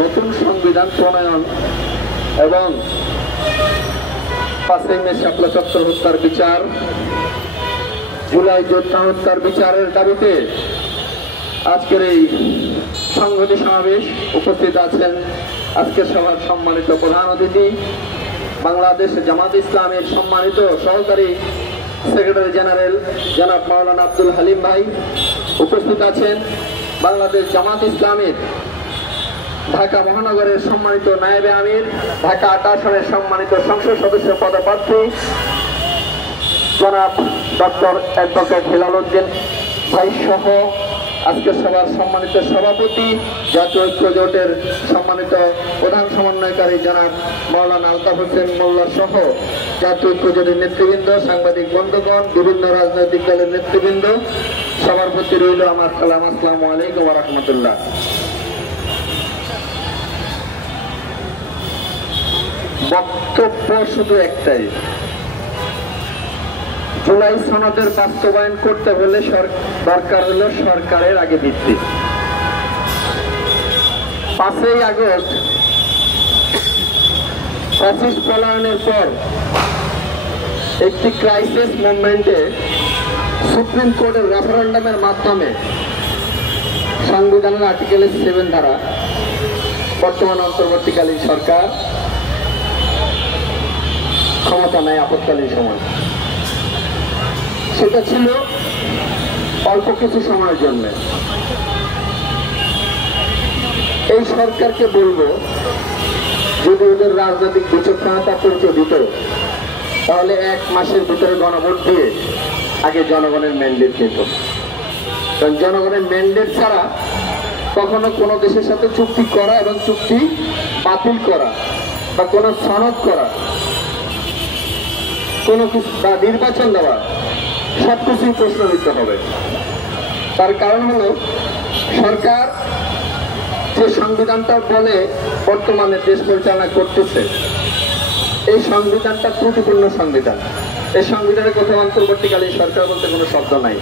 নতুন সংবিধান প্রণয়ন এবং 5ই মে শাপলা চত্বর হত্যার বিচার, জুলাই যোদ্ধা হত্যার বিচারের দাবিতে আজকের এই সংহতি সমাবেশ উপস্থিত আছেন আজকের সভার সম্মানিত প্রধান অতিথি, বাংলাদেশ জামাত ইসলামের সম্মানিত সহকারী সেক্রেটারি জেনারেল জনাব মাওলানা আব্দুল হালিম ভাই। উপস্থিত আছেন বাংলাদেশ জামাত ইসলামের ঢাকা মহানগরের সম্মানিত নায়েবে আমির, ঢাকা 8 আসনের সম্মানিত সংসদ সদস্য পদপ্রার্থী জনাব ডক্টর অ্যাডভোকেট হেলাল উদ্দিন ভাই সহ আজকের সভার সম্মানিত সভাপতি, জাতীয় ঐক্য জোটের সম্মানিত প্রধান সমন্বয়কারী জনাব মাওলানা আলতাফ হোসেন মোল্লা সহ জাতীয় ঐক্য জোটের নেতৃবৃন্দ, সাংবাদিক বন্ধুগণ, বিভিন্ন রাজনৈতিক দলের নেতৃবৃন্দ, সবার প্রতি রইল আমার সালাম। আসসালামু আলাইকুম ওয়া রাহমাতুল্লাহ। বক্তব্য শুধু একটাই, জুলাই সনদের বাস্তবায়ন করতে হলে দরকার হলো সরকারের আগে ভিত্তি। 5ই আগস্ট ফ্যাসিস্ট পলায়নের পর একটি ক্রাইসিস মুভমেন্টে সুপ্রিম কোর্টের রেফারেন্ডামের মাধ্যমে সংবিধানের আর্টিকেলের 7 ধারা বর্তমান অন্তর্বর্তীকালীন সরকার ক্ষমতা নেয় আপৎকালীন সময়। সেটা ছিল অল্প কিছু সময়ের জন্য। এই সরকারকে বলবো, যদি ওদের রাজনৈতিক বিচক্ষণতা পরিচয় দিত তাহলে 1 মাসের ভিতরে গণভোট দিয়ে আগে জনগণের ম্যান্ডেট দিত। কারণ জনগণের ম্যান্ডেট ছাড়া কখনো কোনো দেশের সাথে চুক্তি করা এবং চুক্তি বাতিল করা বা কোনো সনদ করা, কোনো কিছু বা নির্বাচন দেওয়া, সবকিছুই প্রশ্নবিদ্ধ হবে। তার কারণ হলো সরকার যে সংবিধানটা বলে বর্তমানে দেশ পরিচালনা করতেছে, এই সংবিধানটা ত্রুটিপূর্ণ সংবিধান। এই সংবিধানের কোথাও অন্তর্বর্তীকালীন সরকার বলতে কোনো শব্দ নাই।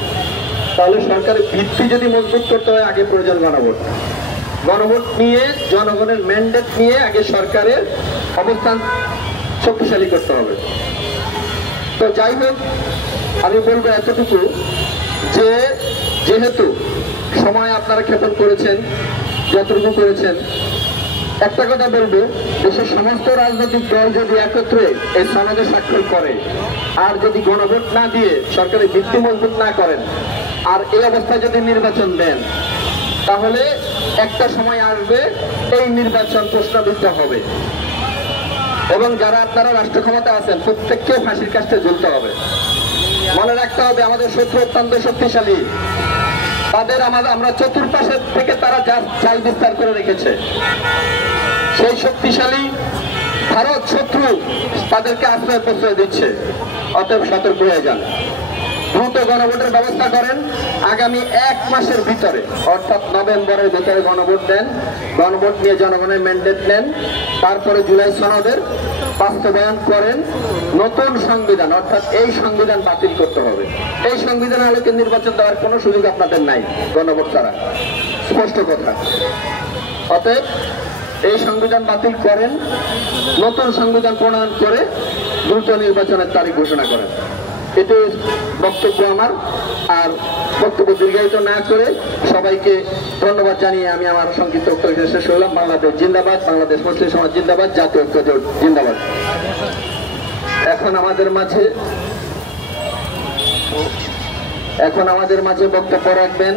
তাহলে সরকারের ভিত্তি যদি মজবুত করতে হয়, আগে প্রয়োজন গণভোট। গণভোট নিয়ে জনগণের ম্যান্ডেট নিয়ে আগে সরকারের অবস্থান শক্তিশালী করতে হবে। তো যাই হোক, আমি বলবো এতটুকু যে যেহেতু সময় আপনারা ক্ষেপণ করেছেন, যতটুকু করেছেন, একটা কথা বলবো, দেশের সমস্ত রাজনৈতিক দল যদি একত্রে এই সনদে স্বাক্ষর করে আর যদি গণভোট না দিয়ে সরকারের ভিত্তি মজবুত না করেন আর এই অবস্থায় যদি নির্বাচন দেন, তাহলে একটা সময় আসবে এই নির্বাচন প্রশ্নবিদ্ধ হবে এবং যারা আপনারা রাষ্ট্র ক্ষমতা আছেন প্রত্যেককে ফাঁসির কাস্টে ঝুলতে হবে। মনে রাখতে হবে আমাদের শত্রু অত্যন্ত শক্তিশালী, তাদের আমরা চতুর্পাশের থেকে তারা জাল বিস্তার করে রেখেছে। সেই শক্তিশালী ভারত শত্রু তাদেরকে আশ্রয় প্রশ্রয় দিচ্ছে। অতএব সতর্ক হয়ে যান, দ্রুত গণভোটের ব্যবস্থা করেন। আগামী 1 মাসের ভিতরে অর্থাৎ নভেম্বরের ভিতরে গণভোট দেন, গণভোট নিয়ে জনগণের ম্যান্ডেট নেন, তারপরে জুলাই সনদের বাস্তবায়ন করেন। নতুন সংবিধান অর্থাৎ এই সংবিধান বাতিল করতে হবে। এই সংবিধানের আলোকে নির্বাচন দেওয়ার কোনো সুযোগ আপনাদের নাই গণভোট ছাড়া, স্পষ্ট কথা। অতএব এই সংবিধান বাতিল করেন, নতুন সংবিধান প্রণয়ন করে দ্রুত নির্বাচনের তারিখ ঘোষণা করেন। এটি বক্তব্য আমার। আর বক্তব্য দীর্ঘায়িত না করে সবাইকে ধন্যবাদ জানিয়ে আমি আমার সংক্ষিপ্ত বক্তব্য শেষ করলাম। বাংলাদেশ জিন্দাবাদ, বাংলাদেশ মুসলিম সমাজ জিন্দাবাদ, জাতীয় ঐক্য জোট জিন্দাবাদ। এখন আমাদের মাঝে বক্তব্য রাখবেন